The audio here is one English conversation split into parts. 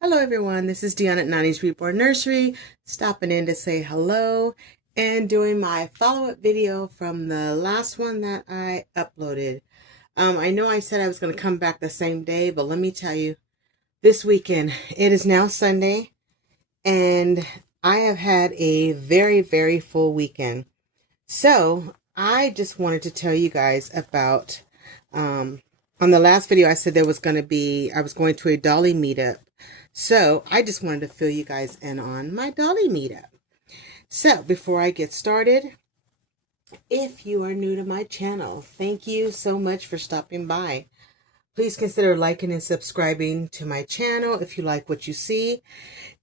Hello everyone, this is Deanna at 90s Reborn Nursery, stopping in to say hello and doing my follow-up video from the last one that I uploaded. I know I said I was going to come back the same day, but let me tell you, this weekend, it is now Sunday, and I have had a very, very full weekend. So, I just wanted to tell you guys about, on the last video I said I was going to a dolly meetup. So I just wanted to fill you guys in on my dolly meetup. So before I get started, if you are new to my channel, thank you so much for stopping by. Please consider liking and subscribing to my channel if you like what you see.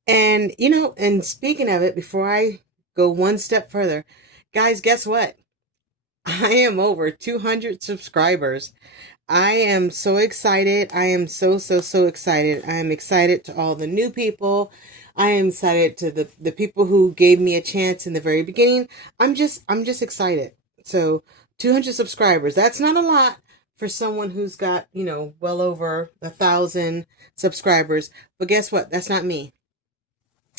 And, and speaking of it, before I go one step further, guys, guess what? I am over 200 subscribers. I am so excited. I am so excited. I am excited to all the new people. I am excited to the people who gave me a chance in the very beginning. I'm just excited. So 200 subscribers, that's not a lot for someone who's got, well over 1,000 subscribers. But guess what? That's not me.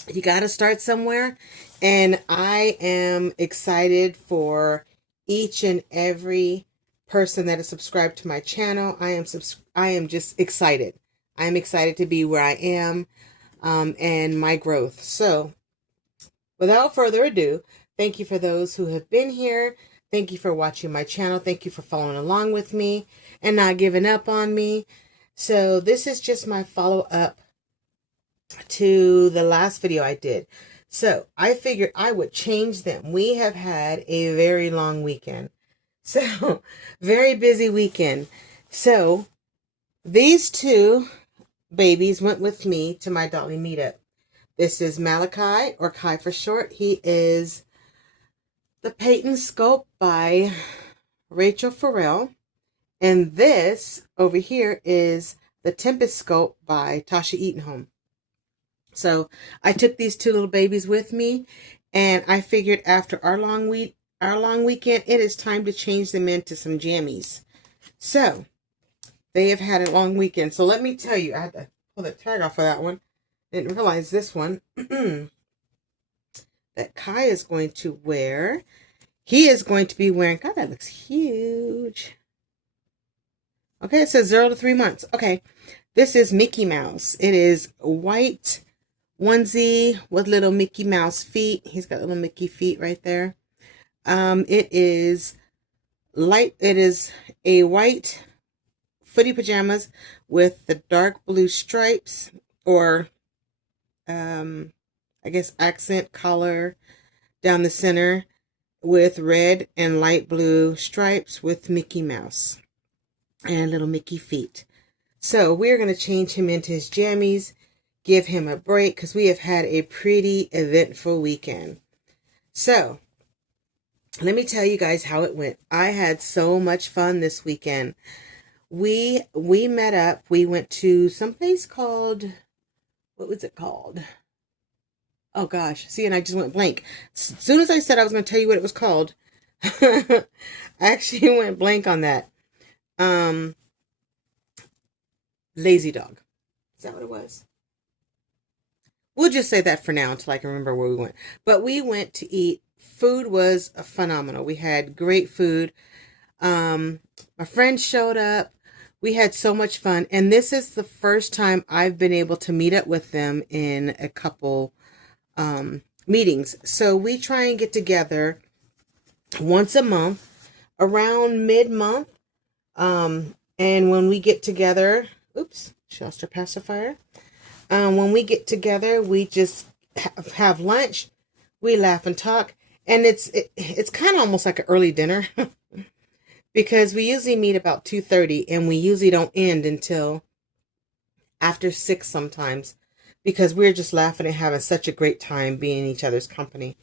You got to start somewhere. And I am excited for each and every person that is subscribed to my channel. I am just excited. I'm excited to be where I am and my growth. So without further ado, thank you for those who have been here. Thank you for watching my channel. Thank you for following along with me and not giving up on me. So this is just my follow-up to the last video I did. So I figured I would change them. We have had a very long weekend. So, very busy weekend. So, these two babies went with me to my dolly meetup. This is Malachi, or Kai for short. He is the Peyton sculpt by Rachel Farrell. And this over here is the Tempest sculpt by Tasha Eatonholm. So, I took these two little babies with me, and I figured after our long weekend, it is time to change them into some jammies. So, they have had a long weekend. So, let me tell you, I had to pull the tag off of that one. Didn't realize this one that Kai is going to wear. He is going to be wearing, God, that looks huge. Okay, it says 0 to 3 months. Okay, this is Mickey Mouse. It is white onesie with little Mickey Mouse feet. He's got little Mickey feet right there. It is a white footy pajamas with the dark blue stripes, or I guess accent collar down the center with red and light blue stripes with Mickey Mouse and little Mickey feet. So we're going to change him into his jammies, give him a break because we have had a pretty eventful weekend. So let me tell you guys how it went. I had so much fun this weekend. We met up. We went to some place called, what was it called? Oh gosh, see, and I just went blank. As soon as I said I was going to tell you what it was called, I actually went blank on that. Lazy Dog. Is that what it was? We'll just say that for now until I can remember where we went. But we went to eat. Food was phenomenal. We had great food. My friends showed up. We had so much fun. And this is the first time I've been able to meet up with them in a couple meetings. So we try and get together once a month, around mid-month. And when we get together, oops, she lost her pacifier. When we get together, we just have lunch. We laugh and talk. And it's kind of almost like an early dinner because we usually meet about 2:30 and we usually don't end until after 6 sometimes because we're just laughing and having such a great time being in each other's company.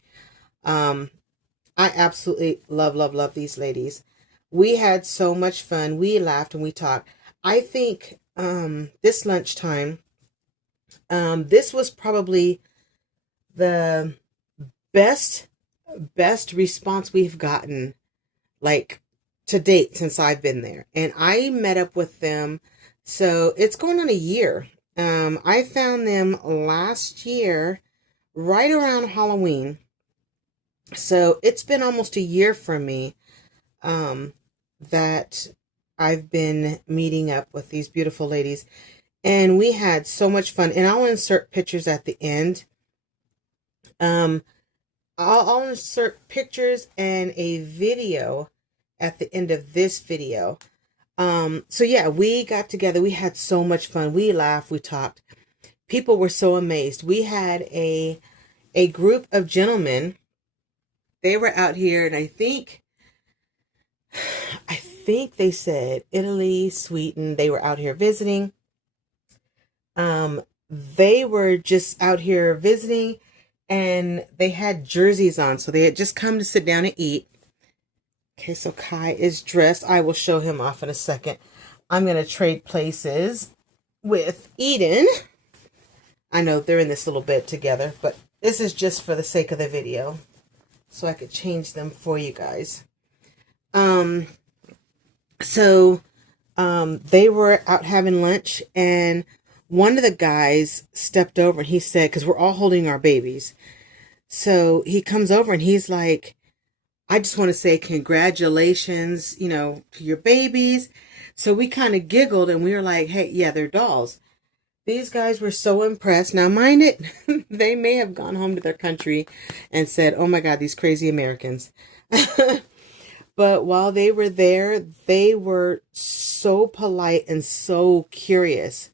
I absolutely love these ladies. We had so much fun. We laughed and we talked. I think this lunchtime, this was probably the best best response we've gotten, like, to date since I've been there. And I met up with them, so it's going on a year. I found them last year, right around Halloween. So it's been almost a year for me, that I've been meeting up with these beautiful ladies. And we had so much fun. And I'll insert pictures at the end. Um, I'll insert pictures and a video at the end of this video. So yeah, we got together. We had so much fun. We laughed, we talked. People were so amazed. We had a group of gentlemen. They were out here, and I think they said Italy, Sweden. They were out here visiting. They were just out here visiting, and they had jerseys on, so they had just come to sit down and eat. Okay, so Kai is dressed. I will show him off in a second. I'm going to trade places with Eden. I know they're in this little bed together, but this is just for the sake of the video, so I could change them for you guys. They were out having lunch, and one of the guys stepped over and he said, because we're all holding our babies. So he comes over and he's like, I just want to say congratulations, to your babies. So we kind of giggled and we were like, hey, yeah, they're dolls. These guys were so impressed. Now, mind it, they may have gone home to their country and said, oh my God, these crazy Americans. But while they were there, they were so polite and so curious.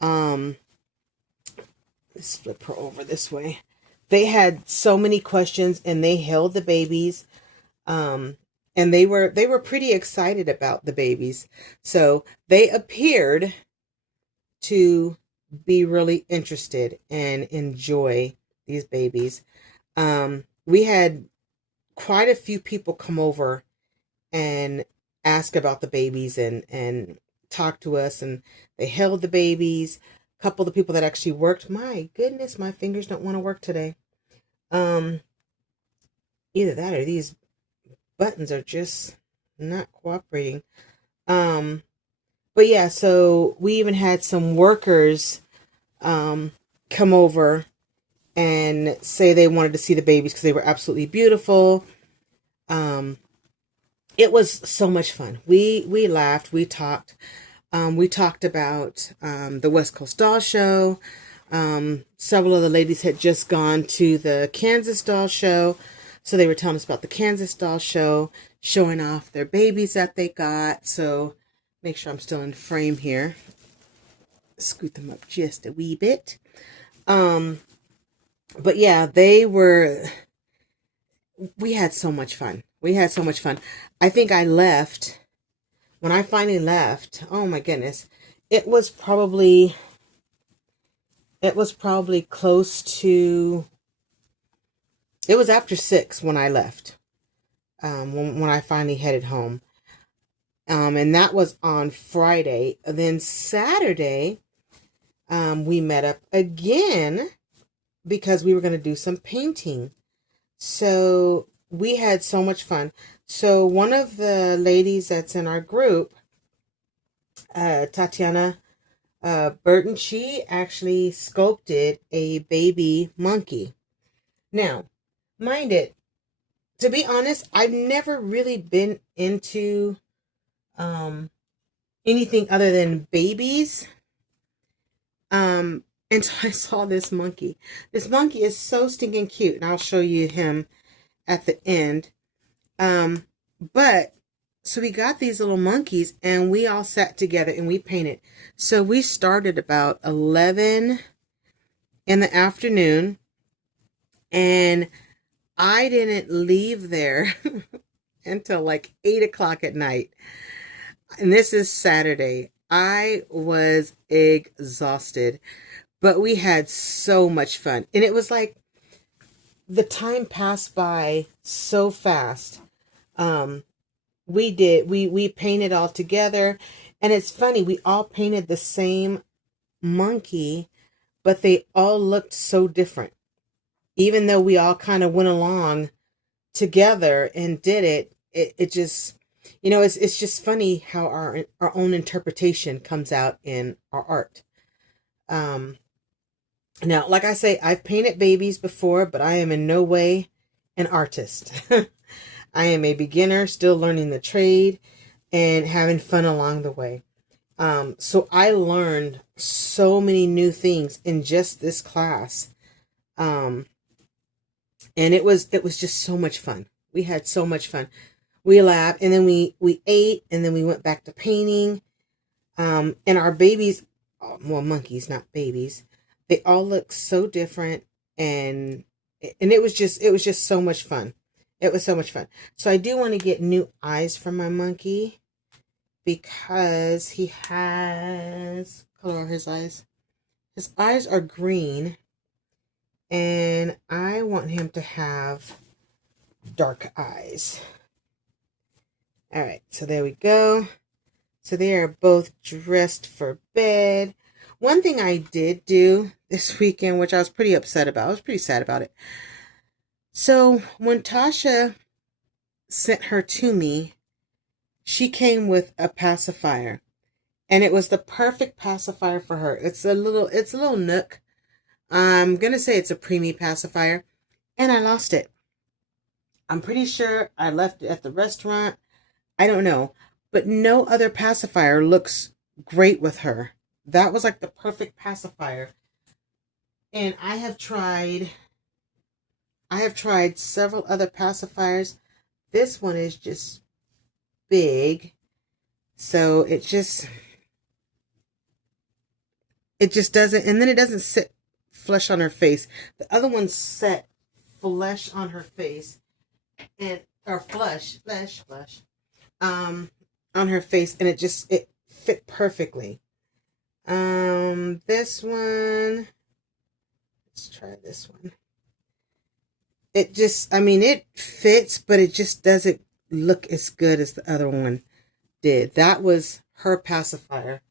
Let's flip her over this way. They had so many questions, and they held the babies. And they were pretty excited about the babies. So they appeared to be really interested and enjoy these babies. We had quite a few people come over and ask about the babies and talk to us, and they held the babies. A couple of the people that actually worked, my goodness, my fingers don't want to work today. Either that or these buttons are just not cooperating. But yeah, so we even had some workers come over and say they wanted to see the babies because they were absolutely beautiful. It was so much fun. We laughed, we talked. We talked about the West Coast Doll Show. Several of the ladies had just gone to the Kansas Doll Show. So they were telling us about the Kansas Doll Show, showing off their babies that they got. So make sure I'm still in frame here. Scoot them up just a wee bit. But yeah, we had so much fun. We had so much fun. I think when I finally left, oh my goodness, it was probably close to, it was after 6 when I left, when I finally headed home. And that was on Friday. Then Saturday, we met up again because we were going to do some painting. So we had so much fun. So one of the ladies that's in our group, Tatiana Burton, she actually sculpted a baby monkey. Now, mind it, to be honest, I've never really been into anything other than babies. And so I saw this monkey. This monkey is so stinking cute, and I'll show you him at the end. But so we got these little monkeys, and we all sat together and we painted. So we started about 11 in the afternoon, and I didn't leave there until like 8 o'clock at night. And this is Saturday. I was exhausted, but we had so much fun. And it was like the time passed by so fast. We painted all together, and it's funny, we all painted the same monkey, but they all looked so different. even though we all kind of went along together and did it, it just, it's just funny how our own interpretation comes out in our art. Um, Now, like I say, I've painted babies before, but I am in no way an artist. I am a beginner, still learning the trade and having fun along the way. So I learned so many new things in just this class. And it was just so much fun. We had so much fun. We laughed, and then we ate, and then we went back to painting. And our babies, well, monkeys, not babies, they all look so different, and it was just so much fun. It was so much fun. So I do want to get new eyes for my monkey because he has, color are his eyes. His eyes are green, and I want him to have dark eyes. All right, so there we go. So they are both dressed for bed. One thing I did do this weekend, which I was pretty upset about, I was pretty sad about it. So when Tasha sent her to me, she came with a pacifier, and it was the perfect pacifier for her. It's a little Nook. I'm gonna say it's a preemie pacifier, and I lost it. I'm pretty sure I left it at the restaurant. I don't know, but no other pacifier looks great with her. That was like the perfect pacifier. And I have tried several other pacifiers. This one is just big. So it just doesn't, and then it doesn't sit flush on her face. The other one set flush on her face, and or flush on her face, and it fit perfectly. This one, let's try this one. It just, it fits, but it just doesn't look as good as the other one did. That was her pacifier.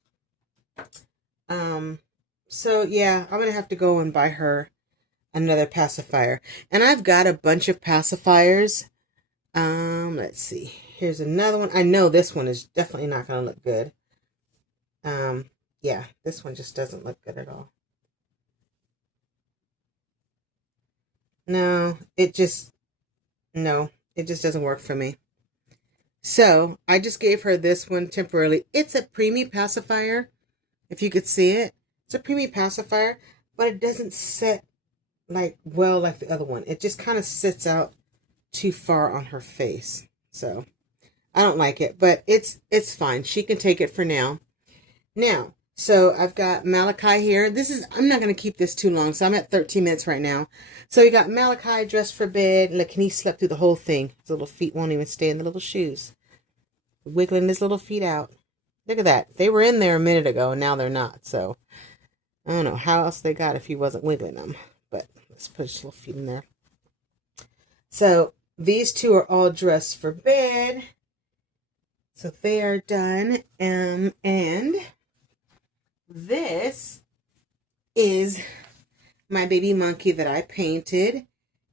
So yeah, I'm gonna have to go and buy her another pacifier. And I've got a bunch of pacifiers. Let's see. Here's another one. I know this one is definitely not gonna look good. Yeah, this one just doesn't look good at all. No, it just doesn't work for me. So I just gave her this one temporarily. It's a preemie pacifier. If you could see it, it's a preemie pacifier, but it doesn't set like the other one. It just kind of sits out too far on her face. So I don't like it, but it's fine. She can take it for now. Now, so I've got Malachi here. I'm not going to keep this too long. So I'm at 13 minutes right now. So we got Malachi dressed for bed. Look, and he slept through the whole thing. His little feet won't even stay in the little shoes. Wiggling his little feet out. Look at that. They were in there a minute ago, and now they're not. So I don't know how else they got if he wasn't wiggling them. But let's put his little feet in there. So these two are all dressed for bed. So they are done. And this is my baby monkey that I painted.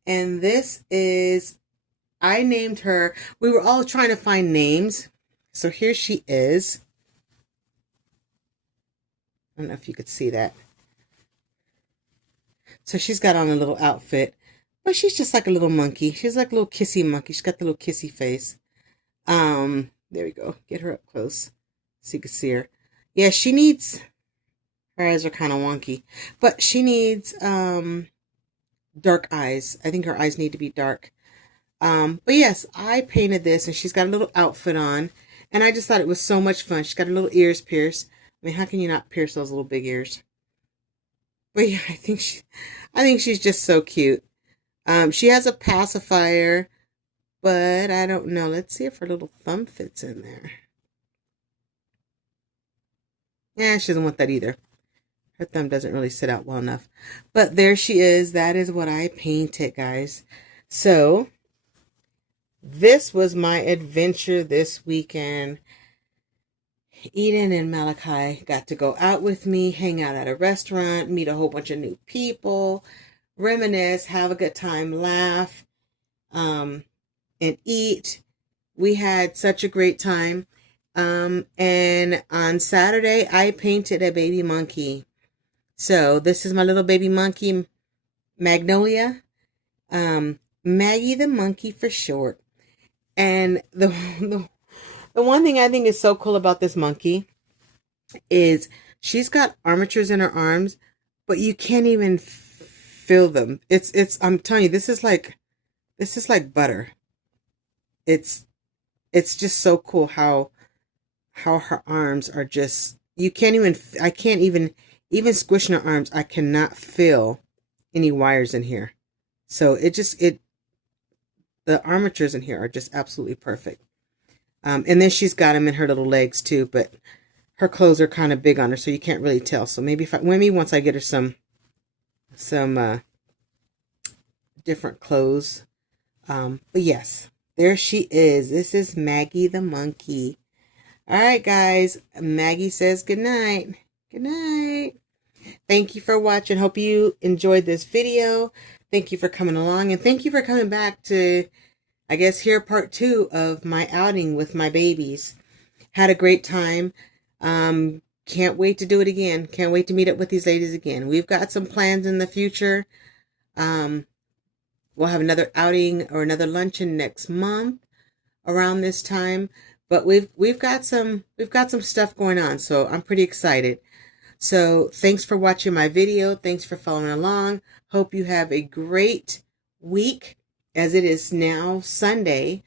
And this is, I named her, we were all trying to find names. So here she is. I don't know if you could see that. So she's got on a little outfit, but she's just like a little monkey. She's like a little kissy monkey. She's got the little kissy face. There we go. Get her up close so you can see her. Yeah, she needs, her eyes are kind of wonky, but she needs dark eyes. I think her eyes need to be dark. But yes, I painted this, and she's got a little outfit on, and I just thought it was so much fun. She's got her little ears pierced. I mean, how can you not pierce those little big ears? But yeah, I think she's just so cute. She has a pacifier, but I don't know. Let's see if her little thumb fits in there. Yeah, she doesn't want that either. Her thumb doesn't really sit out well enough. But there she is. That is what I painted, guys. So this was my adventure this weekend. Eden and Malachi got to go out with me, hang out at a restaurant, meet a whole bunch of new people. reminisce, have a good time, laugh, and eat. We had such a great time. And on Saturday, I painted a baby monkey. So this is my little baby monkey, Magnolia. Maggie the monkey for short. And the one thing I think is so cool about this monkey is she's got armatures in her arms, but you can't even feel them. I'm telling you, this is like butter. It's just so cool how her arms are just, you can't even, I can't even squishing her arms, I cannot feel any wires in here. So the armatures in here are just absolutely perfect. And then she's got them in her little legs too, but her clothes are kind of big on her, so you can't really tell. So maybe once I get her some different clothes. But yes, there she is. This is Maggie the monkey. All right, guys. Maggie says good night. Good night. Thank you for watching. Hope you enjoyed this video. Thank you for coming along, and thank you for coming back to, I guess, hear part 2 of my outing with my babies. Had a great time. Can't wait to do it again. Can't wait to meet up with these ladies again. We've got some plans in the future. We'll have another outing or another luncheon next month around this time. But we've got some stuff going on, so I'm pretty excited. So thanks for watching my video. Thanks for following along. Hope you have a great week, as it is now Sunday.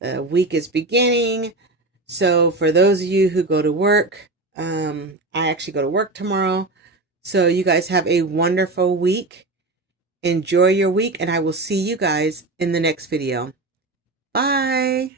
The week is beginning. So for those of you who go to work, I actually go to work tomorrow. So you guys have a wonderful week. Enjoy your week, and I will see you guys in the next video. Bye.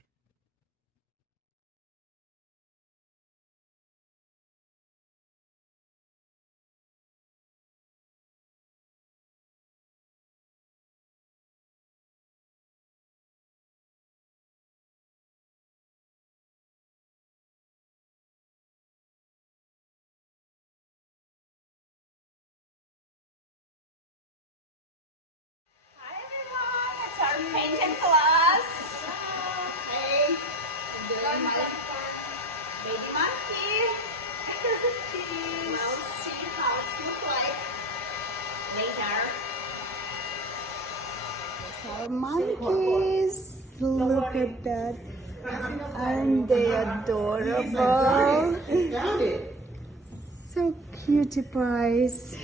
Hi everyone, it's our painting class. Hey, baby monkey. We'll see how it looks like later. Our monkeys, look at that. Aren't they adorable? So cutie pies.